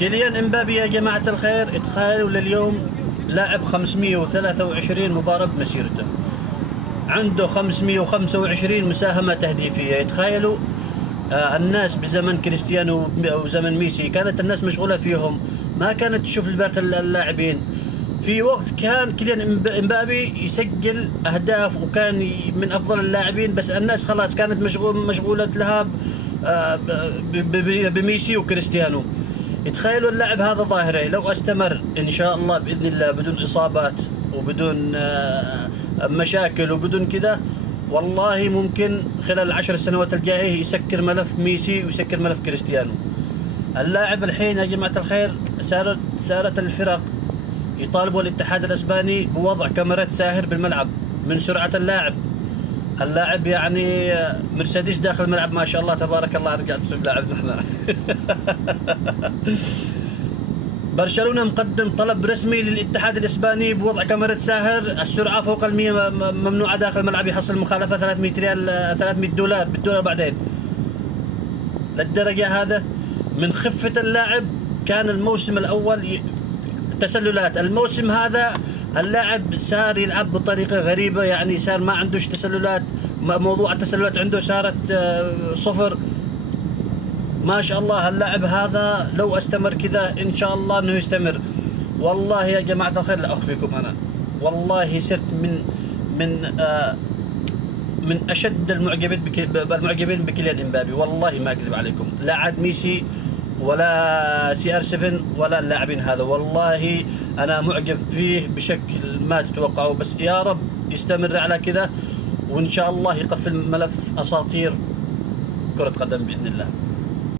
كيليان امبابي يا جماعة الخير، اتخيلوا لليوم لاعب 523 مباراة بمسيرته، عنده 525 مساهمة تهديفية. يتخيلوا الناس بزمن كريستيانو وزمن ميسي كانت الناس مشغولة فيهم، ما كانت تشوف باقي اللاعبين. في وقت كان كيليان امبابي يسجل اهداف وكان من افضل اللاعبين، بس الناس خلاص كانت مشغولة لها بميسي وكريستيانو. يتخيلوا اللاعب هذا ظاهره لو استمر ان شاء الله باذن الله بدون اصابات وبدون مشاكل وبدون كذا، والله ممكن خلال 10 سنوات الجاية يسكر ملف ميسي ويسكر ملف كريستيانو. اللاعب الحين يا جماعة الخير سارت الفرق يطالبوا الاتحاد الاسباني بوضع كاميرات ساهر بالملعب من سرعة اللاعب يعني مرسيدس داخل الملعب ما شاء الله تبارك الله، رجعت تصير لاعب نحن. برشلونة مقدم طلب رسمي للاتحاد الاسباني بوضع كاميرا ساهر، السرعة فوق ال100 ممنوعة داخل الملعب، يحصل مخالفة 300 ريال، 300 دولار بالدولار بعدين. للدرجة هذا من خفة اللاعب. كان الموسم الاول تسللات، الموسم هذا اللاعب صار يلعب بطريقة غريبة، يعني صار ما عندوش تسللات، موضوع التسللات عنده صارت صفر. ما شاء الله اللاعب هذا لو استمر كذا ان شاء الله انه يستمر. والله يا جماعة الخير لا اخفيكم، انا والله صرت من اشد المعجبين بكيليان امبابي، والله ما اكذب عليكم. لا عاد ميسي ولا CR7 ولا اللاعبين هذا، والله انا معجب فيه بشكل ما تتوقعوا. بس يا رب يستمر على كذا، وان شاء الله يقفل ملف اساطير كرة قدم باذن الله.